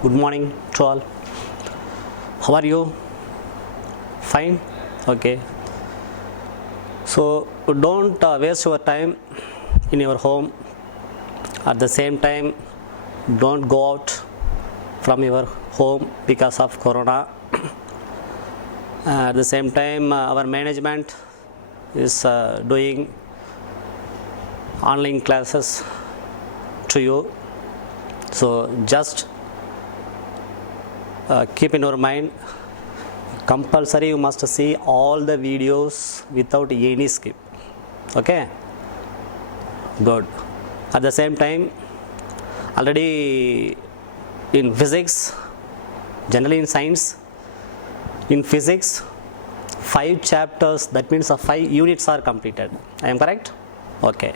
Good morning to all. How are you? Fine? Okay. So don't waste your time in your home. At the same time, don't go out from your home because of corona. At the same time, our management is doing online classes to you. So just keep in your mind, compulsory you must see all the videos without any skip. Okay, good. At the same time, already in physics, generally in science, in physics 5 chapters, that means 5 units are completed. I am correct? Okay.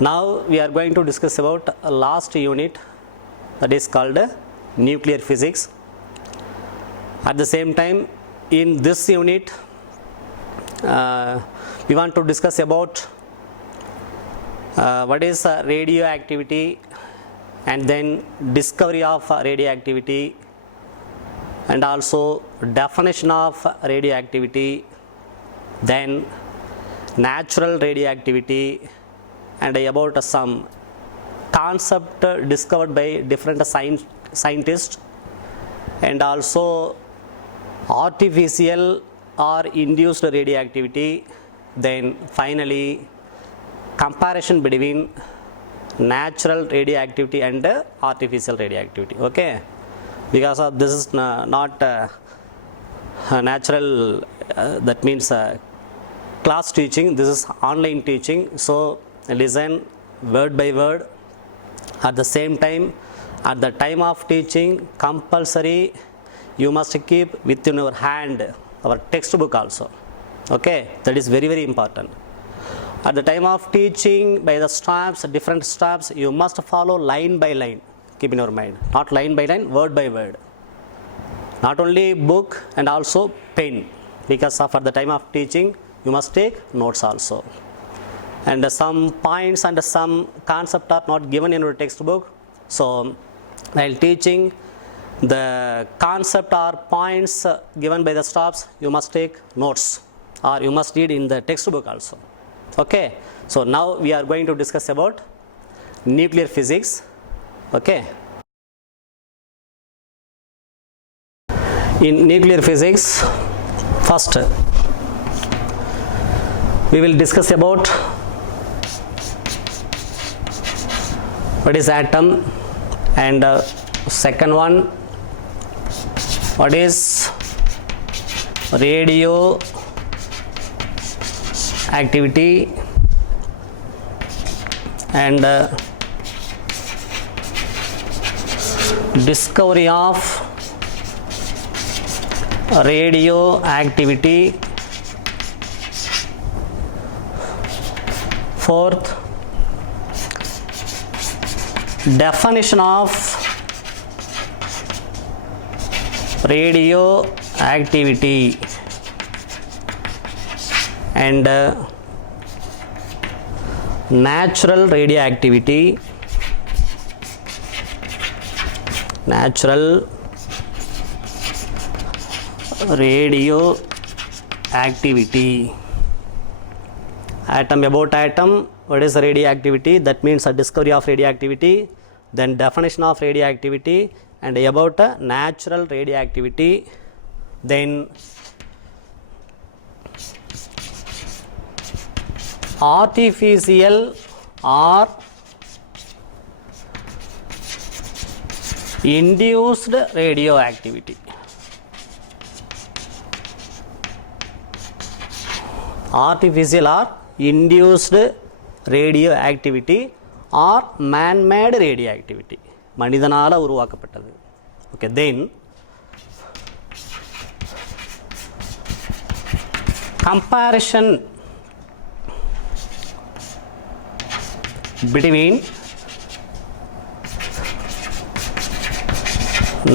Now we are going to discuss about last unit, that is called nuclear physics. At the same time, in this unit we want to discuss about what is radioactivity, and then discovery of radioactivity, and also definition of radioactivity, then natural radioactivity, and about some concept discovered by different scientists, and also artificial or induced radioactivity, then finally comparison between natural radioactivity and artificial radioactivity. Okay, because of this is not natural, that means class teaching, this is online teaching, so listen word by word. At the same time, at the time of teaching, compulsory you must keep within your hand our textbook also. Okay, that is very, very important. At the time of teaching, by the steps, different steps, you must follow line by line. Keep in your mind, not line by line, word by word. Not only book and also pen, because of at the time of teaching you must take notes also. And some points and some concept are not given in your textbook. So while teaching, the concept or points given by the stops, you must take notes or you must read in the textbook also. Okay, so now we are going to discuss about nuclear physics. Okay, in nuclear physics, first we will discuss about what is atom, and second one, what is radio activity, and discovery of radioactivity, fourth, definition of radioactivity, and natural radioactivity, natural radioactivity. Atom, about atom, what is radioactivity, that means a discovery of radioactivity, then definition of radioactivity, and about natural radioactivity, then artificial or induced radioactivity. Artificial or induced radioactivity or man-made radioactivity, மனிதனால உருவாக்கப்பட்டது. Okay, then comparison between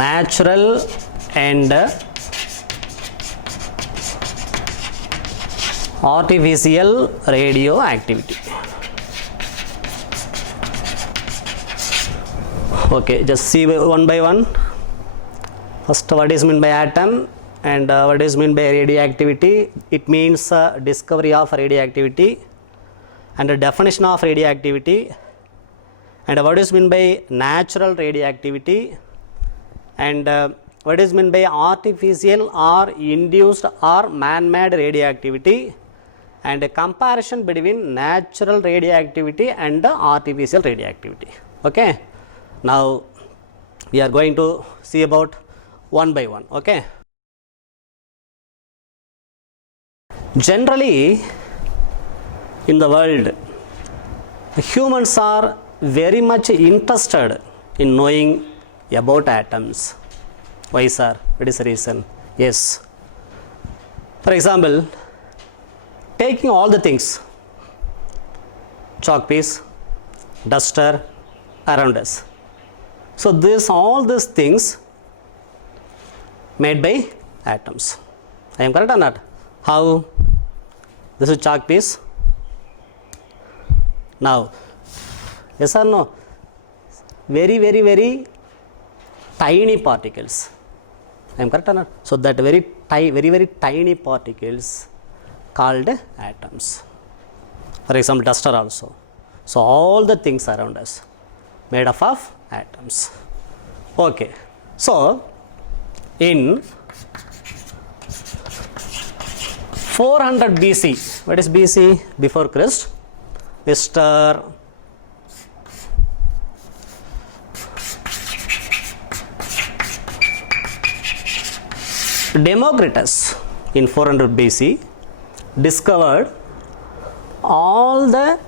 natural and artificial radioactivity. Okay, just see one by one. First, what is meant by atom and what is meant by radioactivity? It means discovery of radioactivity and the definition of radioactivity, and what is meant by natural radioactivity, and what is meant by artificial or induced or man-made radioactivity, and a comparison between natural radioactivity and artificial radioactivity. Okay, now we are going to see about one by one. Okay, generally in the world, humans are very much interested in knowing about atoms. Why, sir? What is the reason? Yes, for example, taking all the things, chalk piece, duster around us. So all these things made by atoms. I am correct or not? How? This is chalk piece. Now, yes or no? Very, very, very tiny particles. I am correct or not? So that very, very tiny particles called atoms. For example, duster also. So all the things around us made up of atoms. Okay, so in 400 BC, what is BC? Before Christ, Mr. Democritus in 400 BC discovered all the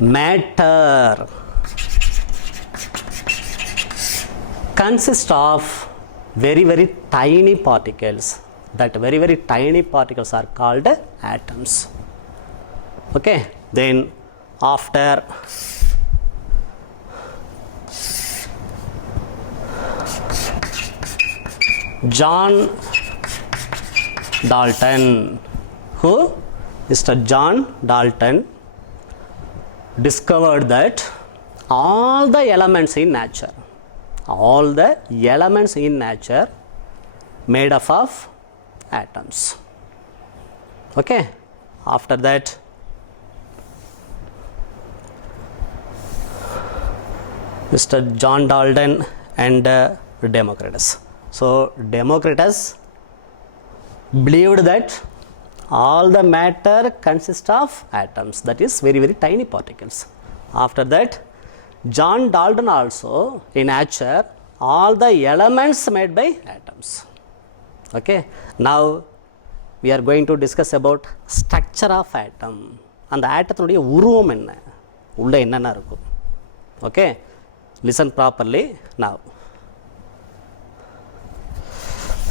matter consists of very, very tiny particles. That very, very tiny particles are called atoms. Okay, then after John Dalton, who? Mr. John Dalton discovered that all the elements in nature made up of atoms. Okay, after that Mr. John Dalton and Democritus. So Democritus believed that all the matter consists of atoms, that is very, very tiny particles. After that, John Dalton also in nature all the elements made by atoms. Okay, now we are going to discuss about structure of atom. அந்த ஆட்டத்தினுடைய உருவம் என்ன, உள்ள என்னென்ன இருக்கும். Okay, listen properly now.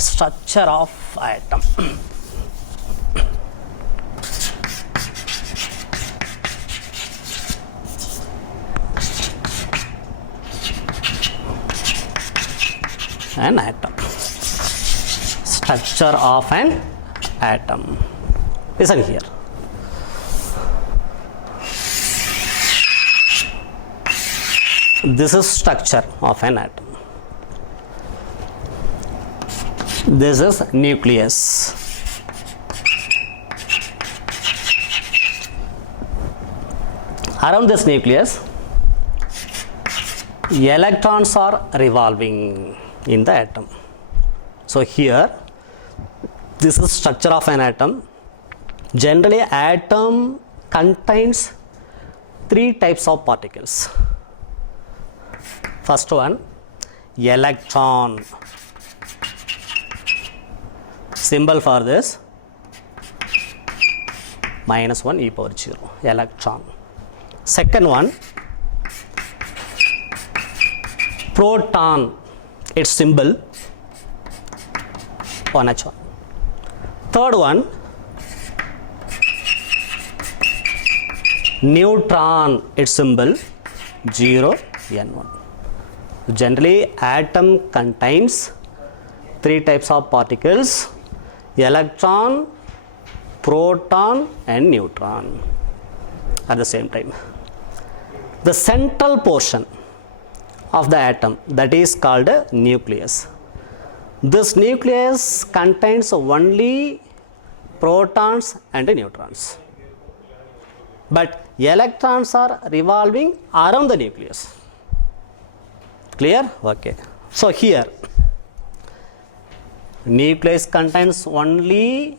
Structure of atom. An atom. Structure of an atom. Listen here. This is structure of an atom. This is nucleus. Around this nucleus, electrons are revolving in the atom. So here, this is structure of an atom. Generally, atom contains 3 types of particles. First one, electron. Symbol for this -1 e power 0, electron. Second one, proton. Its symbol 1h1. Third one, neutron. Its symbol 0n1. Generally, atom contains 3 types of particles: electron, proton and neutron at the same time. The central portion of the atom, that is called a nucleus. This nucleus contains only protons and neutrons, but electrons are revolving around the nucleus. Clear? Okay. So here nucleus contains only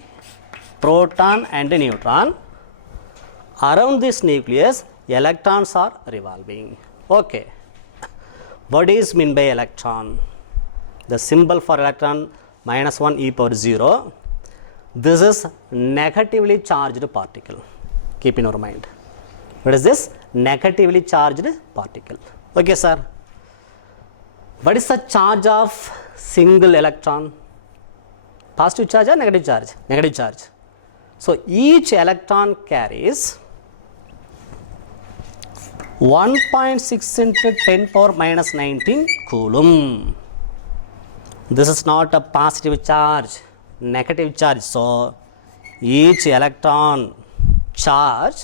proton and neutron. Around this nucleus electrons are revolving. Okay. What is meant by electron? The symbol for electron -1 e power 0. This is negatively charged particle. Keep in your mind. What is this? Negatively charged particle. Okay, sir. What is the charge of single electron? Positive charge or negative charge? Negative charge. So each electron carries 1.6 into 10 power minus 19 coulomb. This is not a positive charge, negative charge. So each electron charge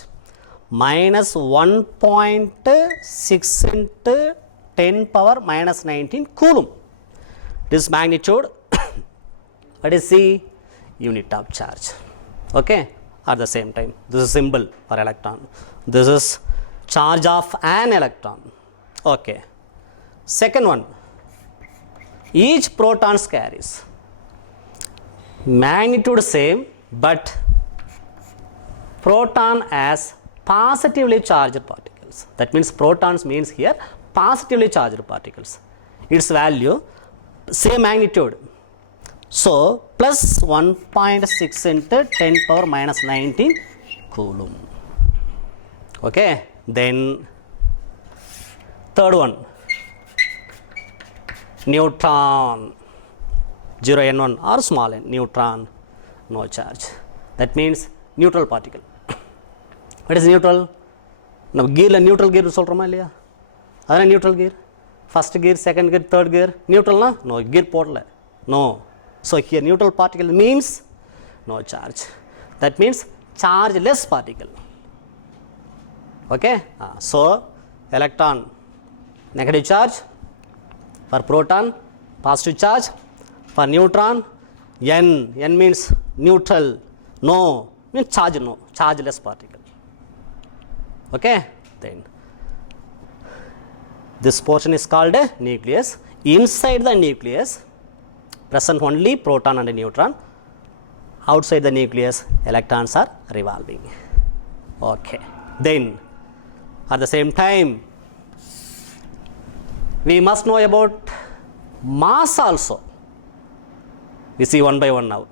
minus 1.6 into 10 power minus 19 coulomb. This magnitude, what is the unit of charge? Okay, at the same time, this is symbol for electron. This is charge of an electron. Okay. Second one, each protons carries magnitude same, but proton as positively charged particles. That means protons means here positively charged particles. Its value same magnitude. So plus 1.6 into 10 power minus 19 coulomb. Okay. Then third one, neutron, 0 n1 or small n, neutron, no charge. That means neutral particle. What is neutral? Now gear neutral gear solroma illaya? Adana neutral gear. First gear, second gear, third gear, neutral na? No gear podla. No. So here neutral particle means no charge. That means chargeless particle. Okay. So electron negative charge, for proton positive charge, for neutron n means neutral, no means charge, no chargeless particle. Okay. Then this portion is called a nucleus. Inside the nucleus present only proton and neutron. Outside the nucleus electrons are revolving. Okay. Then at the same time we must know about mass also. We see one by one now.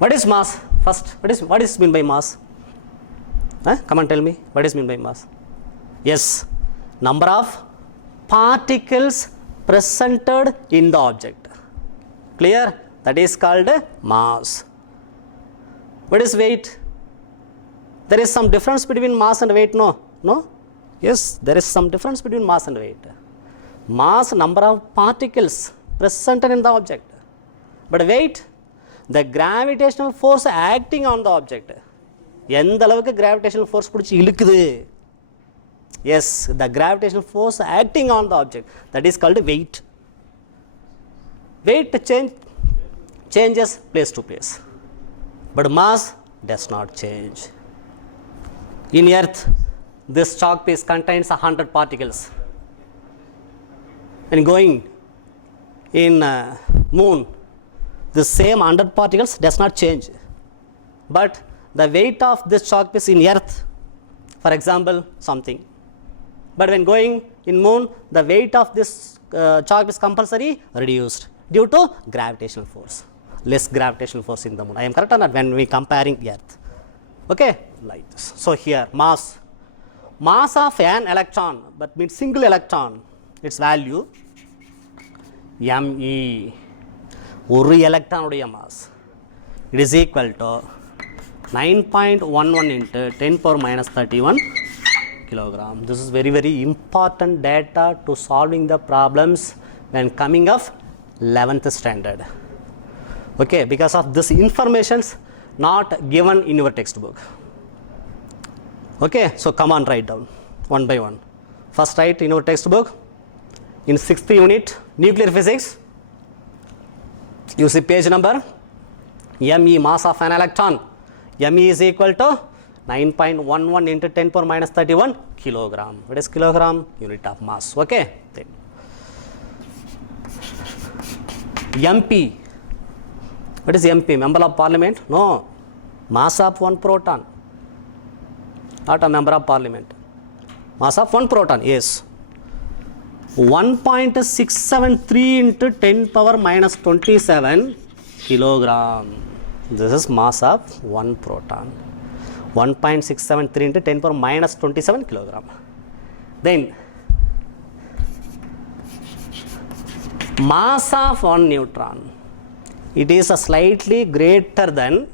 What is mass? First, what is meant by mass? Come and tell me, what is meant by mass? Yes, number of particles presented in the object. Clear? That is called mass. What is weight? There is some difference between mass and weight, no? No? Yes, there is some difference between mass and weight. Mass, number of particles presented in the object. But weight, the gravitational force acting on the object. எந்த அளவுக்கு gravitational force பிடிச்சி இழுக்குது. Yes, the gravitational force acting on the object, that is called weight. Weight changes place to place, but mass does not change. In earth, this chalk piece contains 100 particles. When going in moon, the same 100 particles does not change, but the weight of this chalk piece in earth, for example, something. But when going in moon, the weight of this chalk piece compulsory reduced due to gravitational force. Less gravitational force in the moon. I am correct or not when we comparing earth? Okay, like this. So here mass of an electron, but means single electron, its value me, ஒரு electron உடைய mass, it is equal to 9.11 into 10 power minus 31 kilogram. This is very, very important data to solving the problems when coming of 11th standard. Okay, because of this informations not given in your textbook. Okay, so come on, write down one by one. First write in your textbook in 6th unit nuclear physics. You see page number ME, mass of an electron. ME is equal to 9.11 into 10 power minus 31 kilogram. What is kilogram? Unit of mass. Okay. Then MP. What is MP? Member of parliament? No. Mass of one proton. Not a member of parliament. Mass of one proton. Yes. 1.673 into 10 power minus 27 kilogram. This is mass of one proton. 1.673 into 10 power minus 27 kilogram. Then mass of one neutron. It is a slightly greater than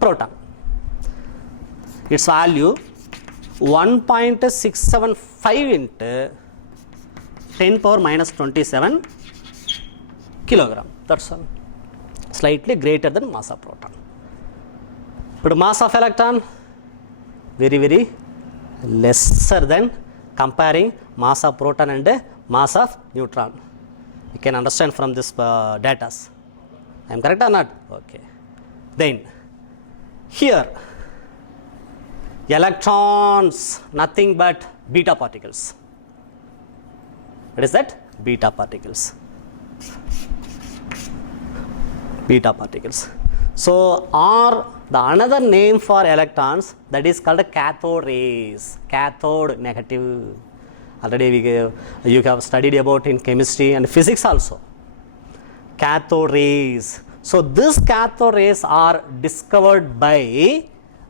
proton. Its value 1.675 into 10 power minus 27 kilogram. That's all. Slightly greater than mass of proton. But mass of electron very, very lesser than comparing mass of proton and mass of neutron. You can understand from this data. I am correct or not? Okay. Then here electrons nothing but beta particles. What is that? Beta particles. Beta particles. So or the another name for electrons, that is called cathode rays. Cathode negative. Already you have studied about in chemistry and physics also. Cathode rays. So these cathode rays are discovered by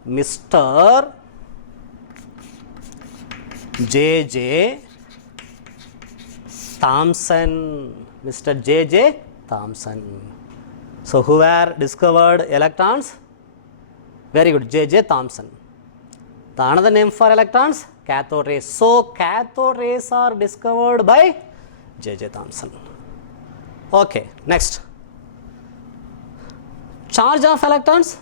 Mr. J.J. Thomson. Mr. J.J. Thomson. So who were discovered electrons? Very good. J.J. Thomson. The another name for electrons? Cathode rays. So cathode rays are discovered by J.J. Thomson. Okay. Next. Charge of electrons?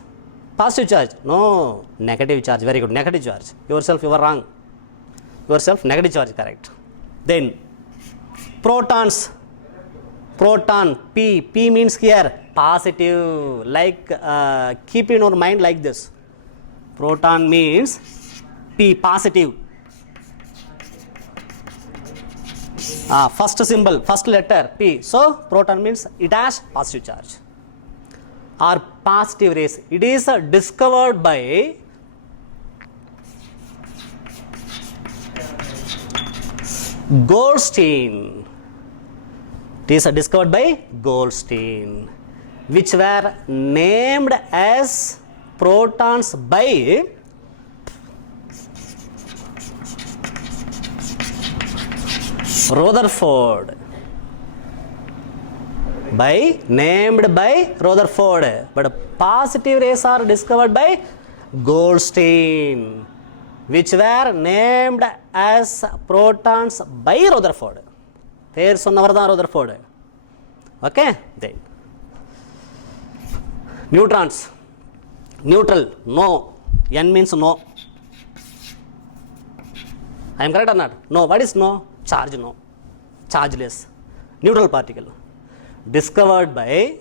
Positive charge? No. Negative charge. Very good. Negative charge. Yourself you are wrong. Yourself negative charge correct. Then protons. Proton. P. P means here positive. Like keep in your mind like this. Proton means P positive. First symbol, first letter P. So proton means it has positive charge or positive rays. It is discovered by Goldstein. It is discovered by Goldstein, which were named as protons by Rutherford. Named by Rutherford, but positive rays are discovered by Goldstein, which were named as protons by Rutherford. There sonnavartha Rutherford. Okay. Then neutrons. Neutral. No. N means no. I am correct or not? No. What is no? Charge. No. Chargeless. Neutral particle. Discovered by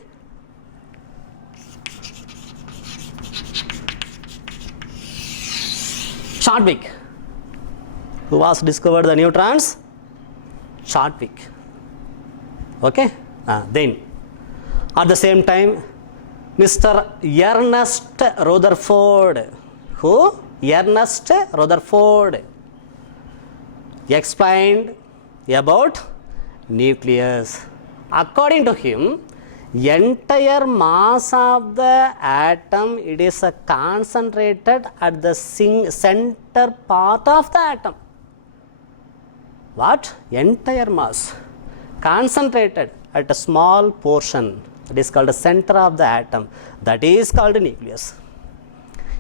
Chadwick. Who was discovered the neutrons? Chadwick. Okay. Then at the same time Mr. Ernest Rutherford. Who? Ernest Rutherford explained about nucleus. According to him, entire mass of the atom, it is concentrated at the center part of the atom. What? Entire mass concentrated at a small portion. It is called the center of the atom. That is called nucleus.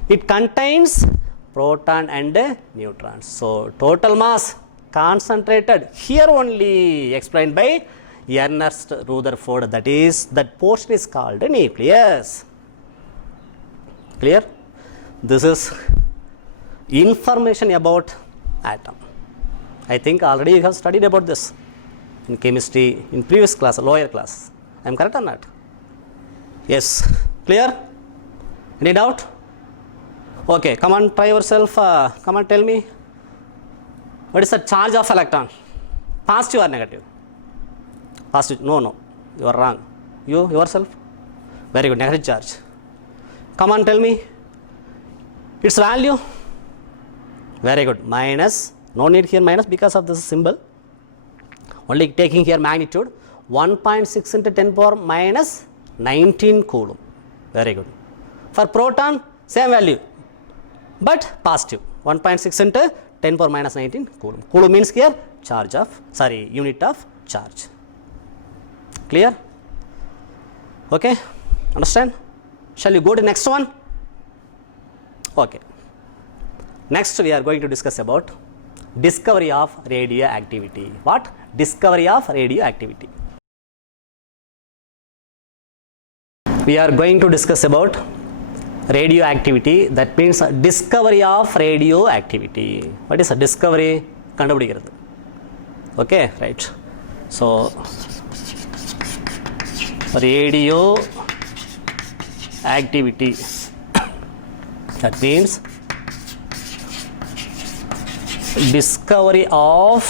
It contains proton and neutrons. So total mass concentrated here only explained by Ernest Rutherford. That portion is called nucleus. Clear? This is information about atom. I think already you have studied about this in chemistry in previous class, lower class. I am correct or not? Yes. Clear? Any doubt? Okay, come on, try yourself. Come on, tell me. What is the charge of electron? Positive or negative? Positive. No. You are wrong. You yourself? Very good. Negative charge. Come on, tell me. Its value? Very good. Minus. No need here minus because of this symbol. Only taking here magnitude. 1.6 into 10 power minus 19 coulomb. Very good. For proton, same value, but positive. 1.6 into 10 power minus 19 coulomb. Coulomb means here unit of charge. Clear? Okay. Understand? Shall you go to next one? Okay. Next we are going to discuss about discovery of radioactivity. What? Discovery of radioactivity. We are going to discuss about radioactivity. That means discovery of radioactivity. What is a discovery? கண்டுபிடிக்கிறது. Okay, right. So radioactivity. That means discovery of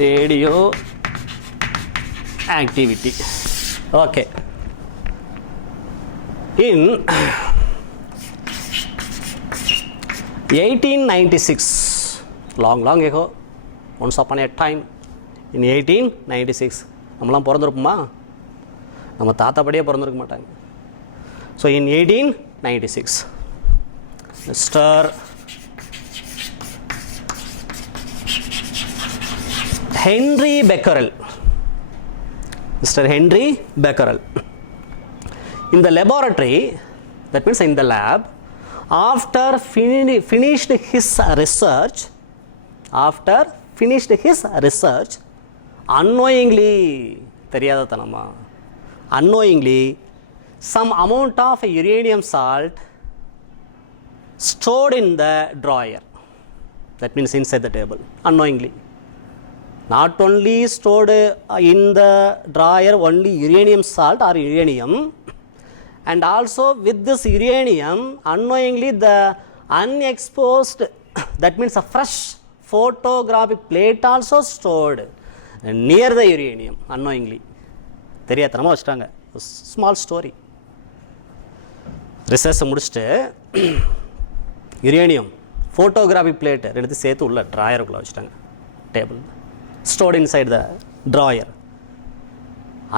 radioactivity. Okay. In 1896, long ago, once upon a time, in 1896, நம்மலாம் பிறந்திருப்போமா? நம்ம தாத்தா படியே பிறந்திருக்க மாட்டாங்க. So in 1896, Mr. Henry Becquerel, in the laboratory, that means in the lab, after finished his research, unknowingly, some amount of uranium salt stored in the drawer. That means inside the table, unknowingly. Not only stored in the drawer only uranium salt or uranium, and also with this uranium, unknowingly the unexposed, that means a fresh photographic plate also stored near the uranium, unknowingly. தெரியாதனமா வச்சிட்டாங்க. Small story. Research முடிச்சுட்டு uranium photographic plate ரெண்டு சேர்த்து உள்ள ட்ராயருக்குள்ளே வச்சுட்டாங்க. Table stored inside the drawer.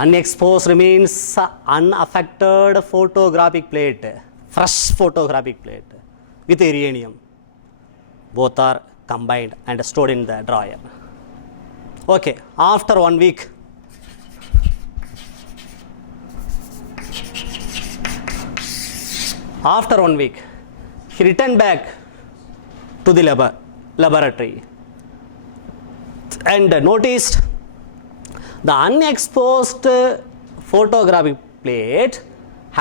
Unexposed means unaffected photographic plate, fresh photographic plate with uranium. Both are combined and stored in the drawer. Okay, after 1 week, he returned back to the laboratory and noticed the unexposed photographic plate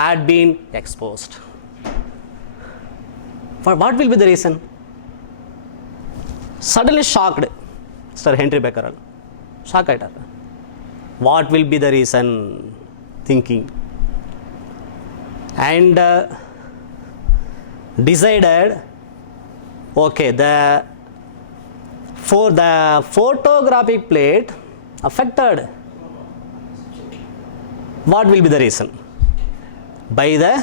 had been exposed. For what will be the reason? Suddenly shocked, Sir Henry Becquerel. Shock at her. What will be the reason? Thinking. And decided, okay, for the photographic plate affected, what will be the reason? By the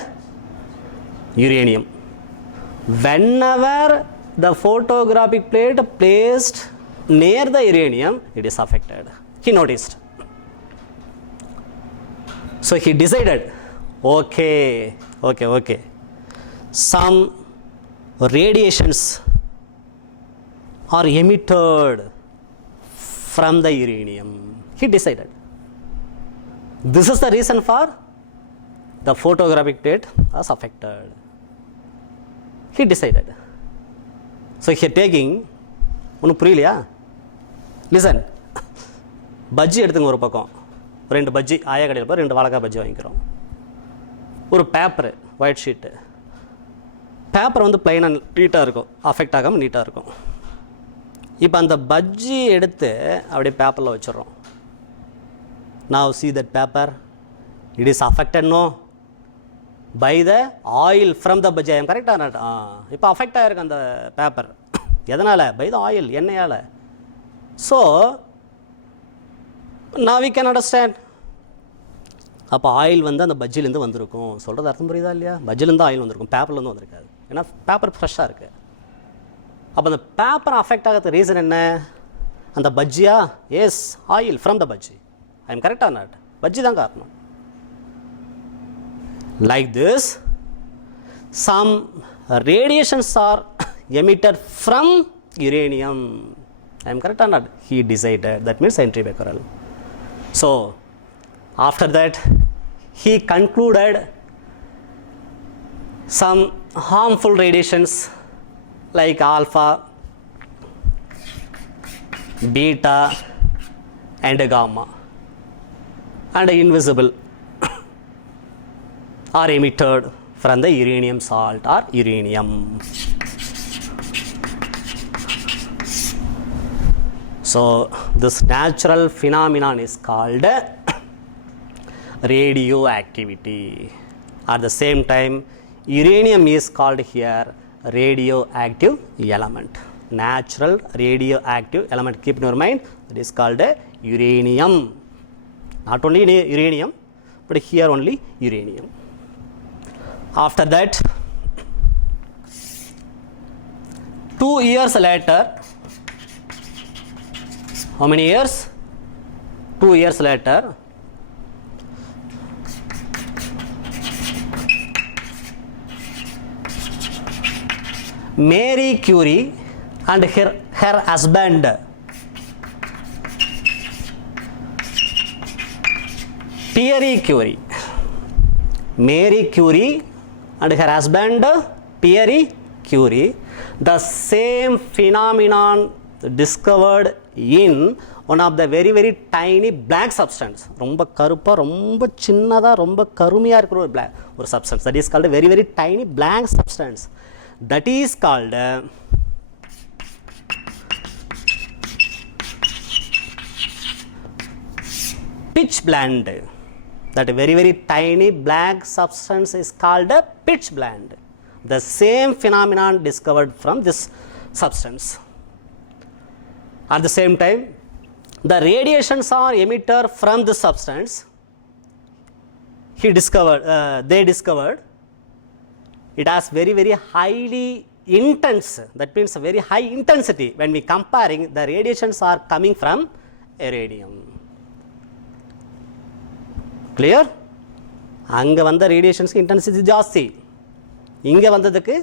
uranium. Whenever the photographic plate placed near the uranium, it is affected. He noticed. So he decided, okay, some radiations are emitted from the uranium. He decided. This is the reason for the photographic plate was affected. He decided. So he taking, ஒன்று புரியலையா? Listen, bajji எடுத்துங்க ஒரு பக்கம், 2 பஜ்ஜி ஆயா கடையில் போய் 2 வாழைக்காய் பஜ்ஜி வாங்கிக்கிறோம். ஒரு பேப்பரு, ஒயிட் ஷீட்டு, பேப்பர் வந்து பிளைனாக நீட்டாக இருக்கும், அஃபெக்ட் ஆகாமல் நீட்டாக இருக்கும். இப்போ அந்த பஜ்ஜி எடுத்து அப்படியே பேப்பரில் வச்சிடறோம். Now see that paper, it is affected no by the oil from the bhaji. I am correct or not? இப்போ அஃபெக்ட் ஆகிருக்கு அந்த பேப்பர். எதனால்? பை த ஆயில், எண்ணெயால். So now we can understand. அப்போ ஆயில் வந்து அந்த பஜ்ஜிலேருந்து வந்திருக்கும். சொல்கிறது அர்த்தம் புரியுதா இல்லையா? பஜ்ஜிலேருந்து ஆயில் வந்திருக்கும், பேப்பர்லேருந்து வந்திருக்காது. ஏன்னா பேப்பர் ஃப்ரெஷ்ஷாக இருக்குது. அப்போ அந்த பேப்பர் அஃபெக்ட் ஆகிறதுக்கு ரீசன் என்ன? அந்த பஜ்ஜியா? Yes, oil from the bajji. I am correct or not? Bajji தான் காரணம். Like this some radiations are emitted from uranium. I am correct or not? He decided. That means Henry Becquerel. So after that he concluded some harmful radiations like alpha, beta and gamma and invisible are emitted from the uranium salt or uranium. So this natural phenomenon is called radioactivity. At the same time, uranium is called here radioactive element. Natural radioactive element. Keep in your mind, it is called uranium. Not only uranium, but here only uranium. After that, 2 years later, how many years? 2 years later, Marie Curie and her husband Pierre Curie. Marie Curie and her husband Pierre Curie, the same phenomenon discovered in one of the very very tiny black substance. ரொம்ப கருப்பா, ரொம்ப சின்னதா, ரொம்ப கருமையா இருக்கிற ஒரு substance, that is called a very very tiny black substance, that is called pitchblende. That very very tiny black substance is called a pitchblende. The same phenomenon discovered from this substance. At the same time, the radiations are emitted from this substance. They discovered it has very very highly intense. That means a very high intensity. When we comparing, the radiations are coming from radium. Clear? அங்கே வந்த ரேடியேஷன்ஸ்க்கு intensity ஜாஸ்தி, இங்கே வந்ததுக்கு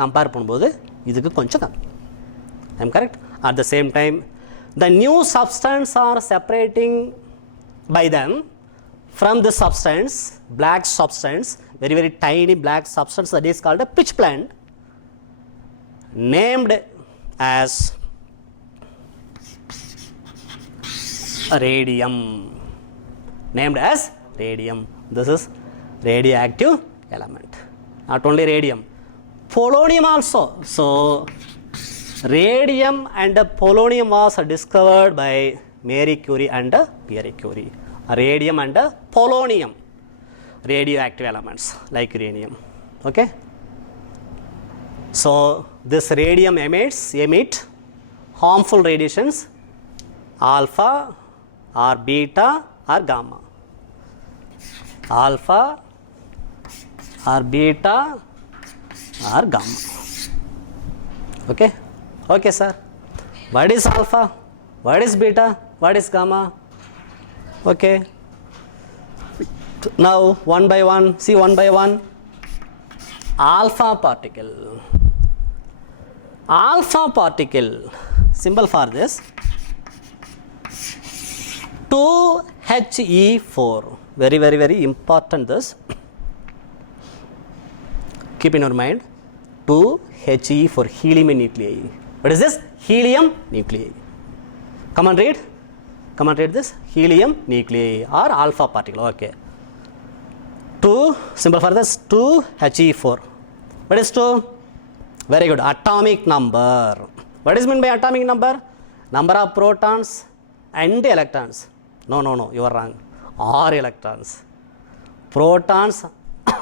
compare பண்ணும்போது இதுக்கு கொஞ்சம் கம்மி. I am correct? At the same time, the new substance are separating by them from the substance, black substance, very very tiny black substance, that is called a pitchblende, named as radium. Named as radium. This is radioactive element. Not only radium, polonium also. So radium and polonium was discovered by Marie Curie and Pierre Curie. Radium and polonium, radioactive elements like uranium. Okay. So this radium emit harmful radiations, alpha or beta or gamma. Alpha or beta or gamma. Okay. Okay sir, what is alpha, what is beta, what is gamma? Okay, now one by one, see one by one. Alpha particle, symbol for this 2He4. Very very very important this. Keep in your mind, 2He for helium nuclei. What is this? Helium nuclei. Come on read this. Helium nuclei or alpha particle. Okay. 2 symbol for this 2He4. What is 2? Very good. Atomic number. What is meant by atomic number? Number of protons and electrons. No, you are wrong. Or electrons. Protons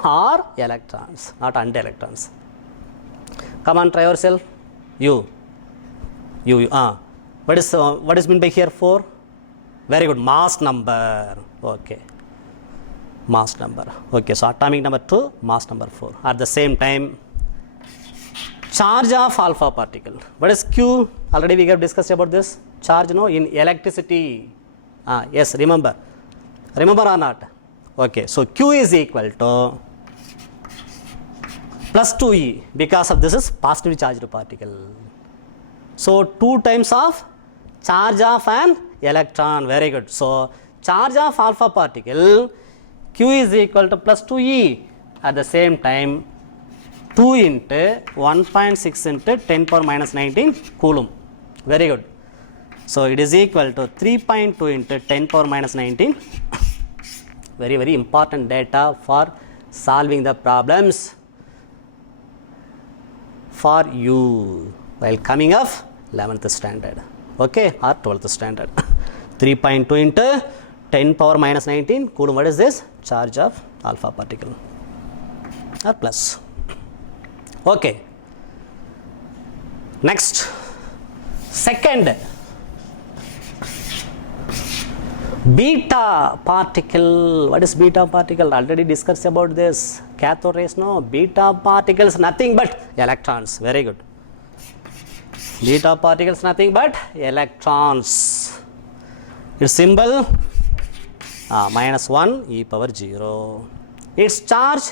or electrons, not and electrons. Come on, try yourself. You. What is meant by here 4? Very good. Mass number. Okay. Mass number. Okay, so atomic number 2, mass number 4. At the same time, charge of alpha particle. What is Q? Already we have discussed about this. Charge, in electricity. Yes, remember. Remember or not? Okay, so Q is equal to plus 2E because of this is positively charged particle. So 2 times of charge of an electron. Very good. So charge of alpha particle Q is equal to plus 2E. At the same time, 2 into 1.6 into 10 power minus 19 coulomb. Very good. So it is equal to 3.2 into 10 power minus 19. Very, very important data for solving the problems for you while coming of 11th standard. Okay, or 12th standard. 3.2 into 10 power minus 19 coulomb. What is this? Charge of alpha particle or plus. Okay. Next, second, beta particle. What is beta particle? Already discussed about this. Cathode rays, no. Beta particles nothing but electrons. Very good. Beta particles nothing but electrons. Its symbol minus 1 e power 0. Its charge,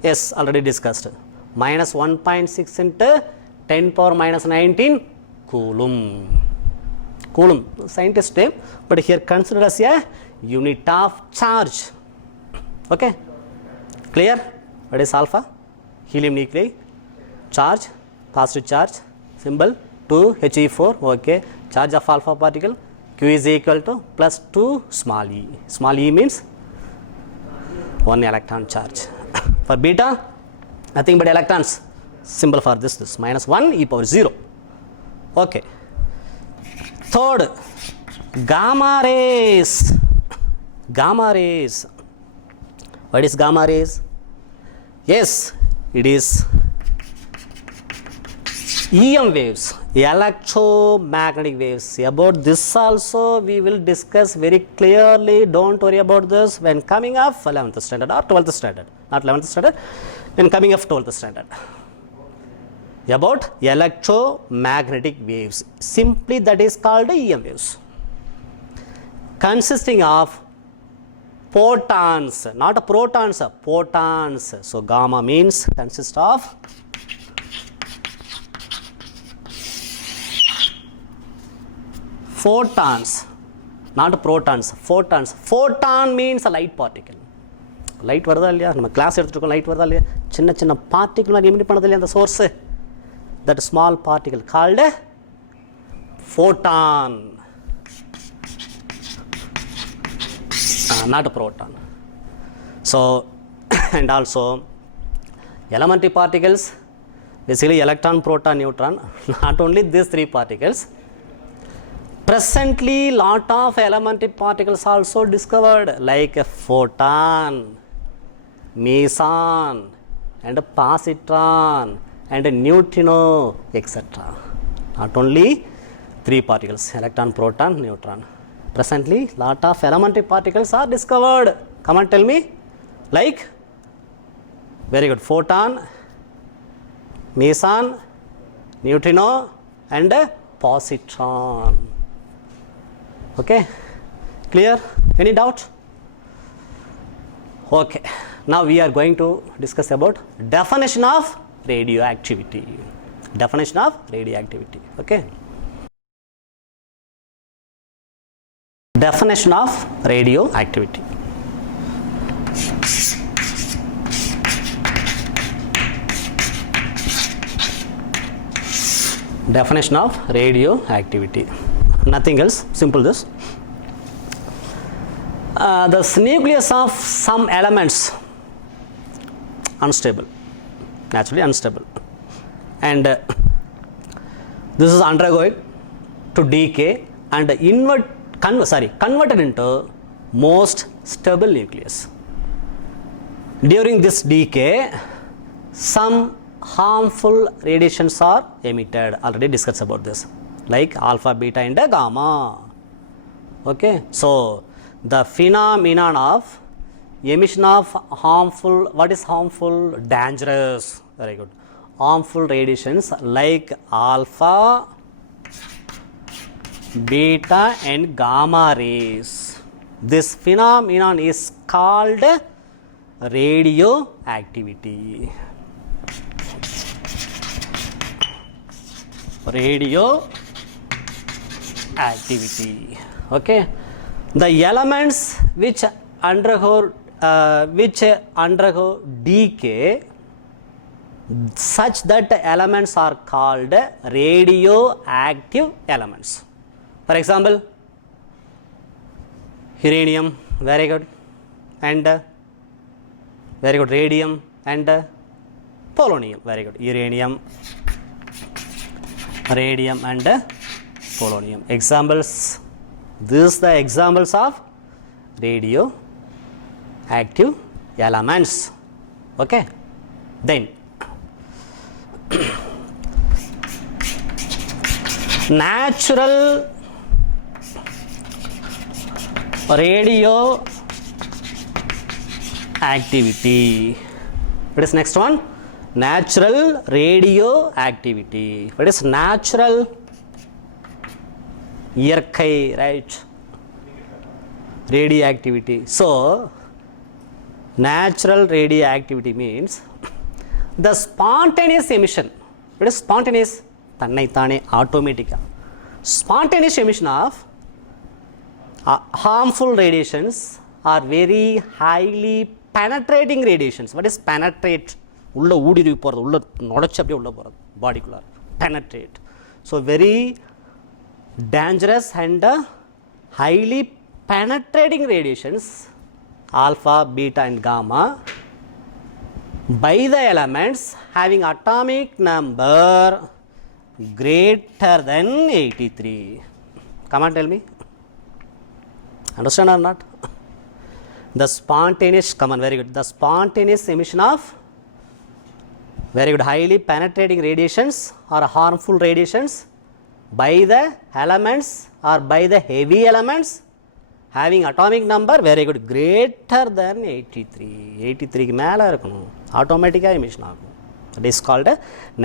yes, already discussed. Minus 1.6 into 10 power minus 19 coulomb. Coulomb, scientist name, but here considered as a unit of charge. Okay, clear? What is alpha? Helium nuclei, charge, positive charge, symbol 2 He4. Okay, charge of alpha particle Q is equal to plus 2 small e. Small e means 1 electron charge. For beta, nothing but electrons. Symbol for this minus 1 e power 0. Okay. Third, gamma rays. Gamma rays. What is gamma rays? Yes, it is EM waves, electromagnetic waves. About this also we will discuss very clearly. Don't worry about this when coming up 11th standard or 12th standard. Not 11th standard, when coming up 12th standard. About electromagnetic waves. Simply that is called EM waves. Consisting of photons, not protons, photons. So gamma means consists of photons, not protons, photons. Photon means a light particle. Light varudha illaya, nama class eduthukom light varudha illaya, chinna particle mari emini panadhu illaya the source. That small particle called a photon, not a proton. So and also elementary particles, basically electron, proton, neutron. Not only these 3 particles. Presently, lot of elementary particles also discovered, like a photon, meson, and a positron, and a neutrino, etc. Not only 3 particles, electron, proton, neutron. Presently, lot of elementary particles are discovered. Come on, tell me. Like, very good, photon, meson, neutrino, and a positron. Okay, clear? Any doubt? Okay, now we are going to discuss about definition of radioactivity. Definition of radioactivity. Okay. Definition of radioactivity. Definition of radioactivity. Nothing else, simple this. The nucleus of some elements unstable. naturally unstable. And this is undergoing to decay and converted into most stable nucleus. During this decay, some harmful radiations are emitted. Already discussed about this, like alpha, beta, and gamma. Okay, so the phenomenon of emission of harmful, what is harmful? Dangerous. Very good. Harmful radiations like alpha, beta, and gamma rays. This phenomenon is called radioactivity. Radioactivity. Okay. The elements which undergo decay, such that elements are called radioactive elements. For example, uranium, very good, and very good, radium and polonium, very good, uranium, radium and polonium. Examples, these the examples of radioactive elements. Okay, then natural radioactivity. What is next one? Natural radioactivity. What is natural? Iyarkai, right? Radioactivity. So, natural radioactivity means the spontaneous emission. What is spontaneous? Tannaitane, automatic. Spontaneous emission of harmful radiations are very highly penetrating radiations. What is penetrate? உள்ள ஊடுருவி போகிறது, உள்ள நுழைச்சி அப்படியே உள்ள போகிறது, பாடிக்குள்ளார் penetrate. So very dangerous and highly penetrating radiations, alpha, beta and gamma, by the elements having atomic number greater than 83. Come on, tell me. Understand or not? The spontaneous, come on, very good. The spontaneous emission of very good highly penetrating radiations or harmful radiations by the elements or by the heavy elements having atomic number very good greater than 83. 83 க்கு மேல இருக்கணும், ஆட்டோமேட்டிக்கா emission ஆகும். That is called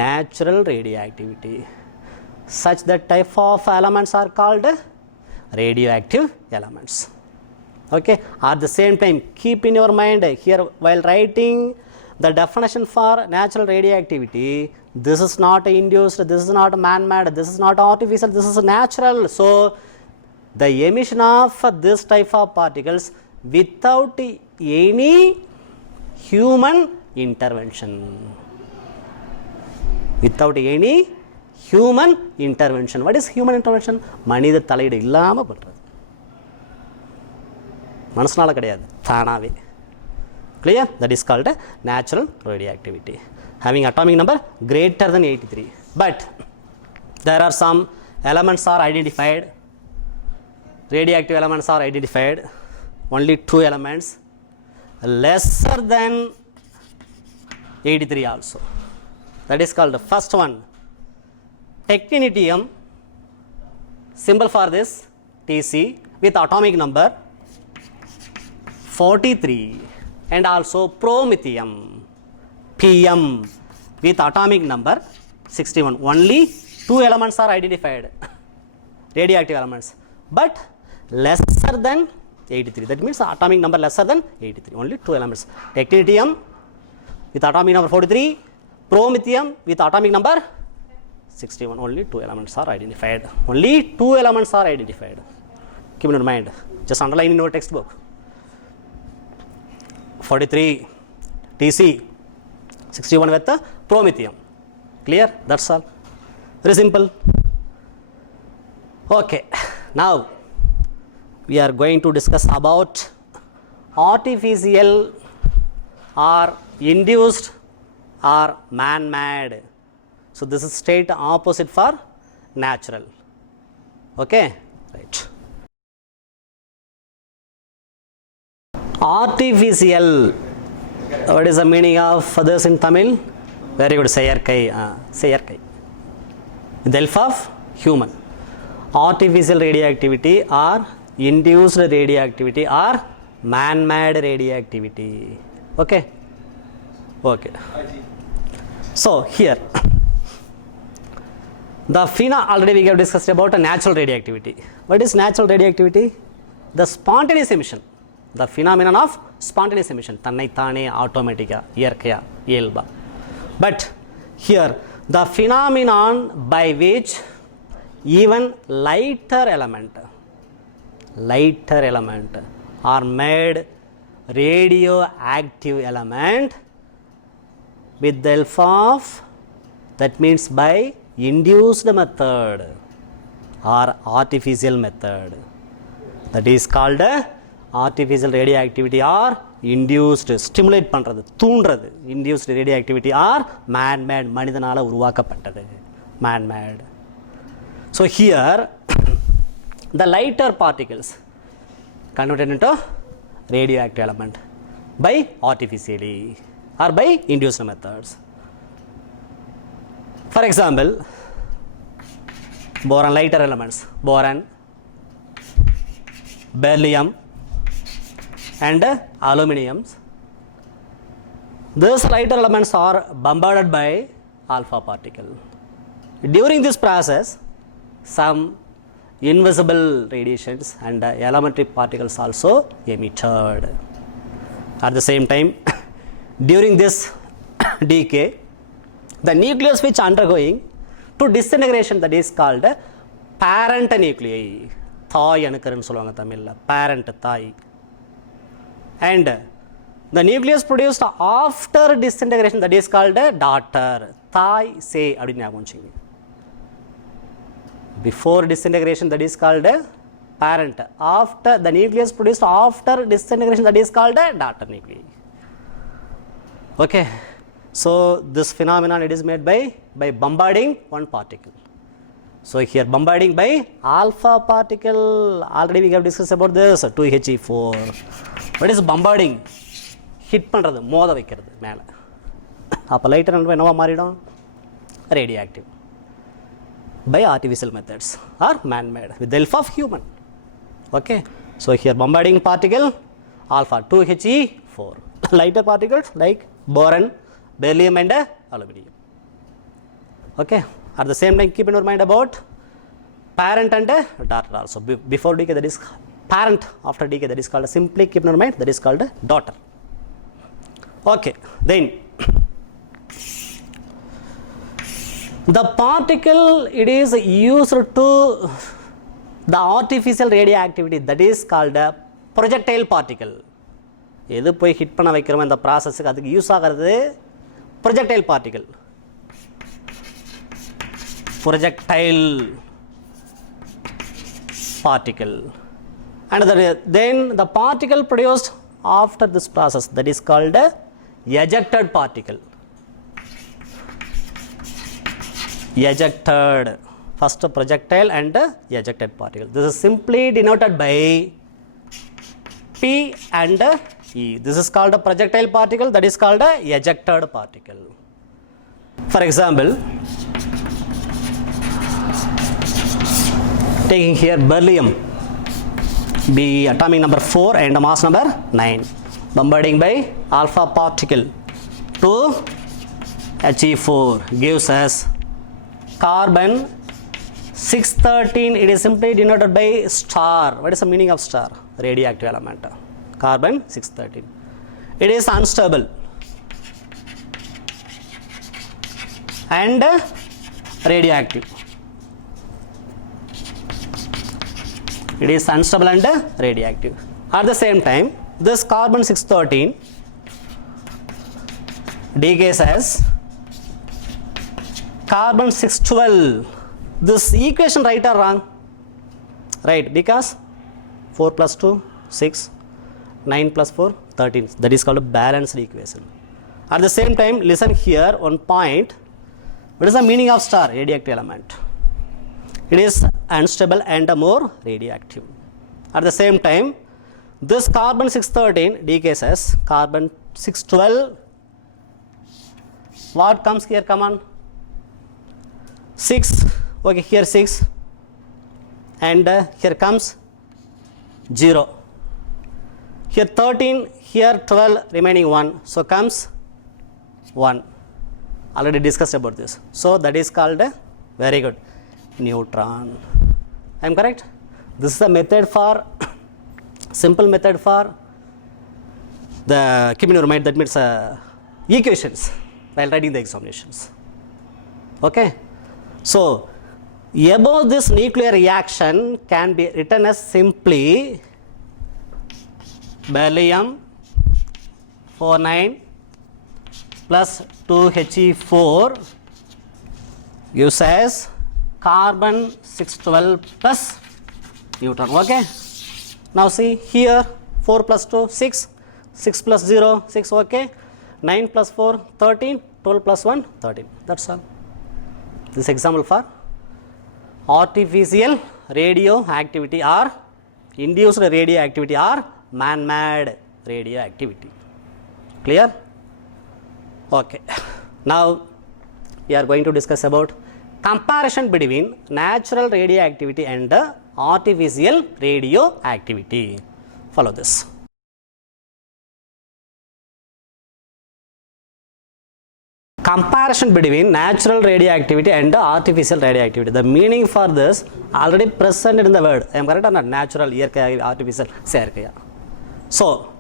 natural radioactivity. Such that type of elements are called radioactive elements. Okay, at the same time keep in your mind here while writing the definition for natural radioactivity, this is not induced, this is not man-made, this is not artificial, this is natural. So the emission of this type of particles without any human intervention, without any human intervention. What is human intervention? மனித தலையீடு இல்லாம பண்றது, மனசுனால கிடையாது, தானாவே. Clear? That is called natural radioactivity having atomic number greater than 83. But there are some elements are identified, radioactive elements are identified, only 2 elements lesser than 83 also. That is called the first one technetium, symbol for this Tc, with atomic number 43, and also promethium, Pm, with atomic number 61. Only 2 elements are identified, radioactive elements, but lesser than 83. That means atomic number lesser than 83. Only 2 elements. Technetium with atomic number 43, promethium with atomic number 61. Only 2 elements are identified. Only 2 elements are identified. Keep in your mind. Just underline in your textbook. 43 Tc, 61 with the promethium. Clear? That's all. Very simple. Okay. Now we are going to discuss about artificial or induced or man-made. So this is straight opposite for natural. Okay, right. Artificial. What is the meaning of this in Tamil? Very good. Seyarkai. Seyarkai. With the help of human. Artificial radioactivity or induced radioactivity or man-made radioactivity. Okay. Okay. So here, the phenomena already we have discussed about a natural radioactivity. What is natural radioactivity? The spontaneous emission. The phenomenon of spontaneous emission. Tannaitane automatica, iyarkaya, iyalba. But here, the phenomenon by which even lighter element are made radioactive element with the help of, that means by induced method or artificial method. That is called artificial radioactivity or induced, stimulate பண்றது, தூண்டுறது, induced radioactivity or man-made, மனிதனால உருவாக்கப்பட்டது, man-made. So here the lighter particles converted into radioactive element by artificially or by induced methods. For example, boron lighter elements, boron, beryllium and aluminium. These lighter elements are bombarded by alpha particle. During this process, some invisible radiations and elementary particles also emitted. At the same time, during this decay, the nucleus which undergoing to disintegration, that is called parent nuclei. Thai anukaranu solvanga Tamil, parent thai. And the nucleus produced after disintegration, that is called daughter. Thai say abdina agunching. Before disintegration, that is called parent. After the nucleus produced after disintegration, that is called daughter nuclei. Okay. So this phenomenon, it is made by bombarding one particle. So here bombarding by alpha particle, already we have discussed about this, 2He4. What is bombarding? Hit பண்றது, மோத வைக்கிறது மேலே. அப்போ lighter என்னவா மாறிடும்? Radioactive. By artificial methods or man-made with the help of human. Okay. So here bombarding particle, alpha, 2He4. Lighter particles like boron, beryllium and aluminium. Okay. At the same time, keep in your mind about parent and daughter also. Before decay, that is parent. After decay, that is called, simply keep in your mind, that is called daughter. Okay. Then the particle, it is used to the artificial radioactivity, that is called a projectile particle. எது போய் hit பண்ண வைக்கிறோம் இந்த ப்ராசஸ்க்கு, அதுக்கு use ஆகிறது projectile particle. Projectile particle. And then the particle produced after this process, that is called ejected particle. Ejected. First projectile and ejected particle. This is simply denoted by P and E. This is called a projectile particle, that is called a ejected particle. For example, taking here beryllium, be atomic number 4 and mass number 9, bombarding by alpha particle to He4 gives us carbon 613. It is simply denoted by star. What is the meaning of star? Radioactive element. Carbon 613. It is unstable and radioactive. It is unstable and radioactive. At the same time, this carbon 613 decays as carbon 612. This equation right or wrong? Right, because 4 plus 2, 6, 9 plus 4, 13. That is called a balanced equation. At the same time, listen here, one point. What is the meaning of star? Radioactive element. It is unstable and more radioactive. At the same time, this carbon 613 decays as carbon 612. What comes here? Come on. 6. Okay, here 6. And here comes 0. Here 13, here 12, remaining 1. So comes 1. Already discussed about this. So that is called very good neutron. I am correct? This is the method for simple method for the Kiminurmite, that means equations while writing the examinations. Okay. So above this nuclear reaction can be written as simply beryllium 49 plus 2He4 gives as carbon 612 plus neutron. Okay. Now see here 4 plus 2 6, 6 plus 0 6, okay, 9 plus 4 13, 12 plus 1 13. That's all. This example for artificial radioactivity or induced radioactivity or man-made radioactivity. Clear? Okay. Now we are going to discuss about comparison between natural radioactivity and artificial radioactivity. Follow this. Comparison between natural radioactivity and artificial radioactivity. The meaning for this already present in the word. I am correct or not? Natural, artificial, so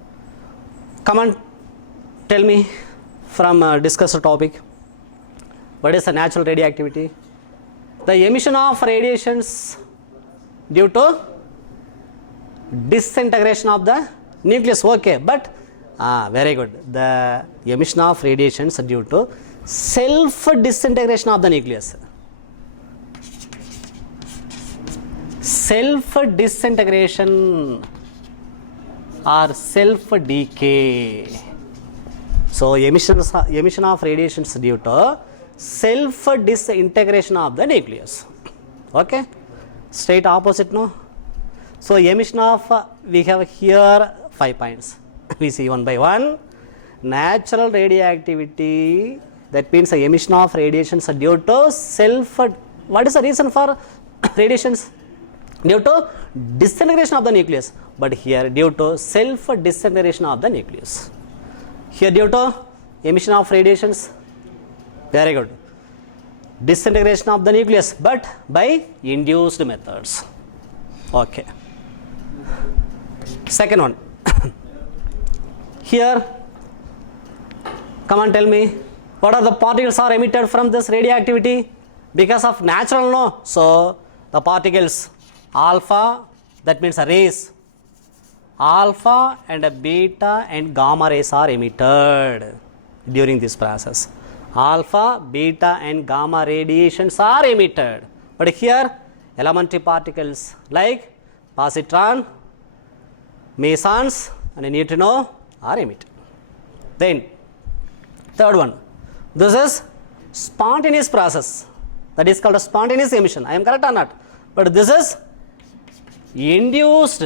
come on, tell me from discussed topic, what is the natural radioactivity? The emission of radiations due to disintegration of the nucleus. Okay, but very good. The emission of radiations due to self disintegration of the nucleus. Self disintegration or self decay. So emission of radiations due to self disintegration of the nucleus. Okay, straight opposite, no? So emission of we have here 5 points. We see one by one. Natural radioactivity, that means the emission of radiations due to self. What is the reason for radiations? Due to disintegration of the nucleus. But here due to self disintegration of the nucleus. Here due to emission of radiations. Very good. Disintegration of the nucleus, but by induced methods. Okay. Second one. Here, come on, tell me, what are the particles are emitted from this radioactivity? Because of natural, no? So the particles alpha, that means rays, alpha and beta and gamma rays are emitted during this process. Alpha, beta and gamma radiations are emitted. But here elementary particles like positron, mesons and neutrino are emitted. Then third one, this is spontaneous process, that is called a spontaneous emission. I am correct or not? But this is induced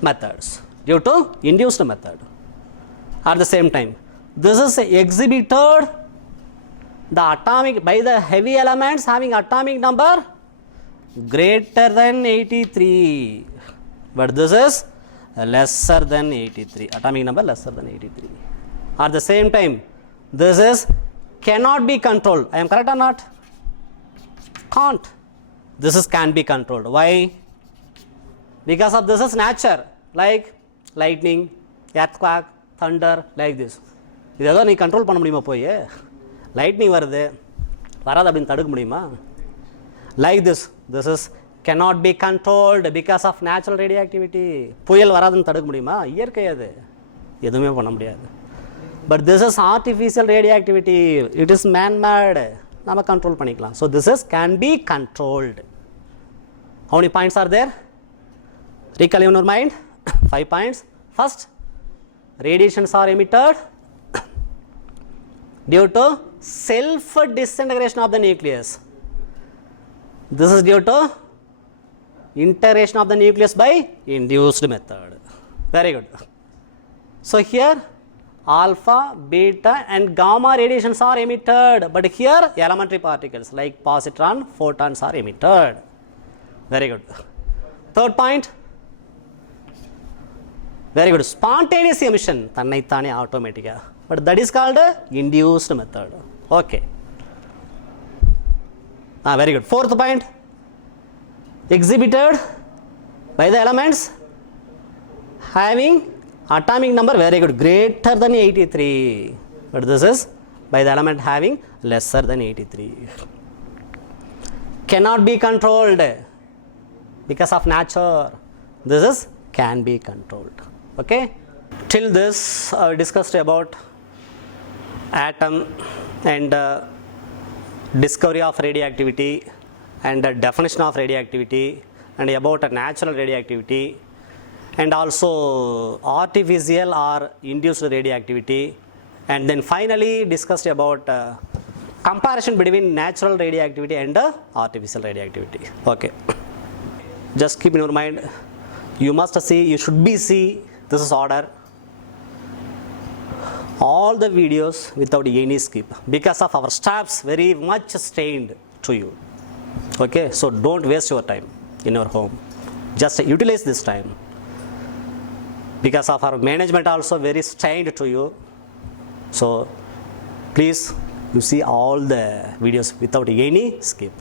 methods, due to induced method. At the same time, this is exhibited the atomic by the heavy elements having atomic number greater than 83, but this is lesser than 83, atomic number lesser than 83. At the same time, this is cannot be controlled. I am correct or not? Can't. This is can be controlled. Why? Because of this is nature, like lightning, earthquake, thunder, like this. இதோ நீ control பண்ண முடியுமா? போய் lightning வருது வராது அப்படின்னு தடுக்க முடியுமா? Like this is cannot be controlled because of natural radioactivity. புயல் வராதுன்னு தடுக்க முடியுமா? இயற்கை அது, எதுவுமே பண்ண முடியாது. But this is artificial radioactivity, it is man made, நம்ம கண்ட்ரோல் பண்ணிக்கலாம். So this is can be controlled. How many points are there? Recall in your mind. 5 points. First, radiations are emitted due to self disintegration of the nucleus. This is due to integration of the nucleus by induced method. Very good. So here alpha, beta and gamma radiations are emitted, but here elementary particles like positron, photons are emitted. Very good. Third point. Very good. Spontaneous emission, tannaittane automatic, but that is called induced method. Okay. Very good. Fourth point. Exhibited by the elements having atomic number, very good, greater than 83, but this is by the element having lesser than 83. Cannot be controlled because of nature. This is can be controlled. Okay, till this discussed about atom and discovery of radioactivity and definition of radioactivity and about natural radioactivity and also artificial or induced radioactivity, and then finally discussed about comparison between natural radioactivity and artificial radioactivity. Okay, just keep in your mind, you must see, you should be see, this is order, all the videos without any skip because of our staffs very much strained to you. Okay, so don't waste your time in your home, just utilize this time because of our management also very strained to you. So please, you see all the videos without any skip.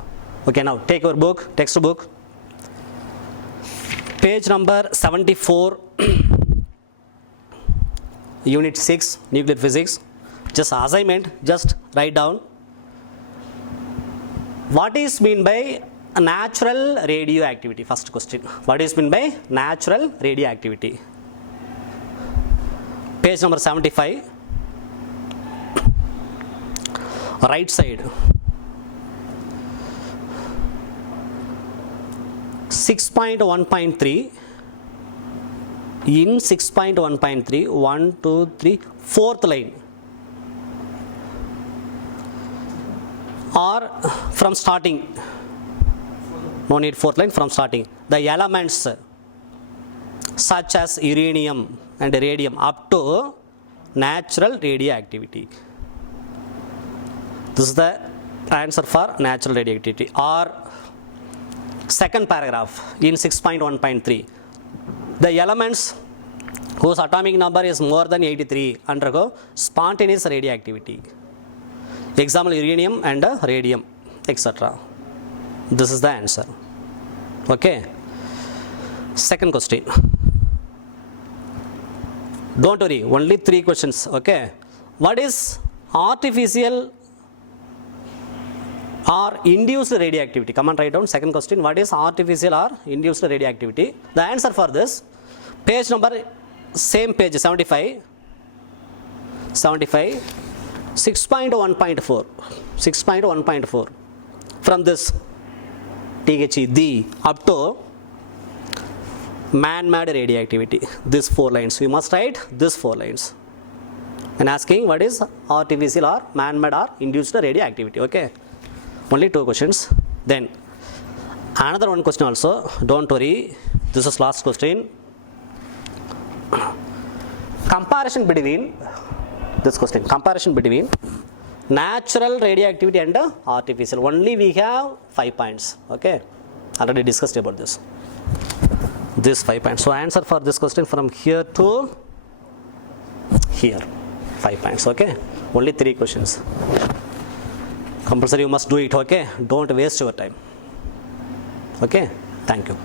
Okay, now take your book, textbook, page number 74, unit 6, nuclear physics. Just assignment, just write down what is mean by natural radioactivity. First question, what is mean by natural radioactivity? Page number 75, right side, 6.1.3, in 6.1.3, 1, 2, 3, fourth line, or from starting, no need fourth line, from starting, the elements such as uranium and radium up to natural radioactivity. This is the answer for natural radioactivity. Or second paragraph in 6.1.3, the elements whose atomic number is more than 83 undergo spontaneous radioactivity. Example, uranium and radium, etc. This is the answer. Okay. Second question. Don't worry, only 3 questions. Okay. What is artificial or induced radioactivity? Come on, write down. Second question, what is artificial or induced radioactivity? The answer for this, page number, same page, 75, 6.1.4, 6.1.4, from this THE up to man-made radioactivity. These 4 lines, we must write these 4 lines and asking what is artificial or man-made or induced radioactivity. Okay, only 2 questions. Then another one question also, don't worry, this is last question. Comparison between this question, comparison between natural radioactivity and artificial. Only we have 5 points. Okay, already discussed about this. This 5 points. So answer for this question from here to here, 5 points. Okay, only 3 questions. Compulsory, you must do it. Okay, don't waste your time. Okay, thank you.